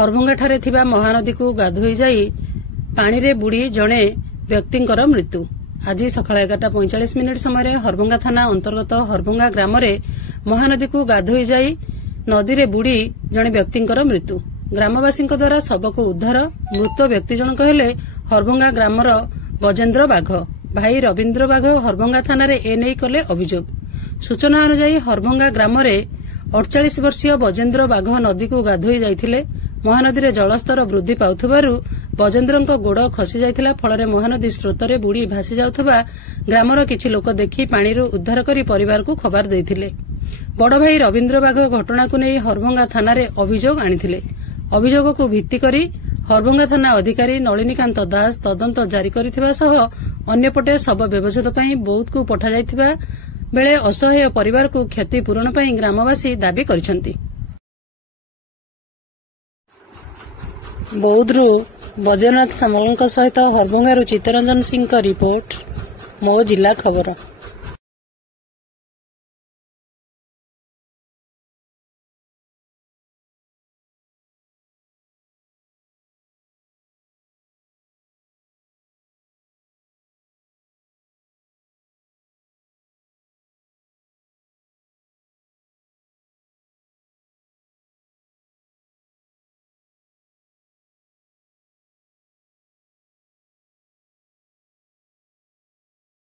हरभंगाठारे थिबा महानदी को गाधोई जाई पानी रे बुड़ी जणे व्यक्तिंकर मृत्यु। आज सकाळ 11:45 समय हरभंगा थाना अंतर्गत हरभंगा ग्राम महानदी को गाधोई जाई नदी रे बुड़ी जणे व्यक्तिंकर मृत्यु। ग्रामवासी द्वारा शव को उद्धार। मृत व्यक्ति जनक हेले हरभंगा ग्रामर बजेन्द्र बाघ। भाई रवीन्द्र बाघ हरभंगा थाना एने कले अभियोग। सूचना अनुसार हरभंगा ग्राम 48 वर्षीय बजेन्द्र बाघ नदी को गाधोई जाइथिले। महानदी रे जलस्तर वृद्धि पाउथबारु बजेन्द्रଙ୍କ गोड़ खसी जाइथिला। फଳରେ महानदी स्रोतरे बुड़ी भासी जाउथबा ग्रामर किछि लोक देखि पानीरु उद्धार करी परिवार को खबर दैथिले। बड़ भाई रवीन्द्र बाघ घटना को नै हरभंगा थाना रे अभियोग आनिथिले। अभियोग को भित्ति करी हरभंगा थाना अधिकारी नलिनीकांत दास तदंत जारी करिथिबा सह अन्यपटे शव व्यवच्छेद पई बौद्ध को पठा जाइथिबा बेले असहाय परिवार को क्षतिपूरण पई ग्रामवासी दाबी करिसंती। बौद्धरू बद्रीनाथ सामलଙ୍କ सहित हरभंगारू चित्तरंजन सिंह का रिपोर्ट, मो जिला खबर।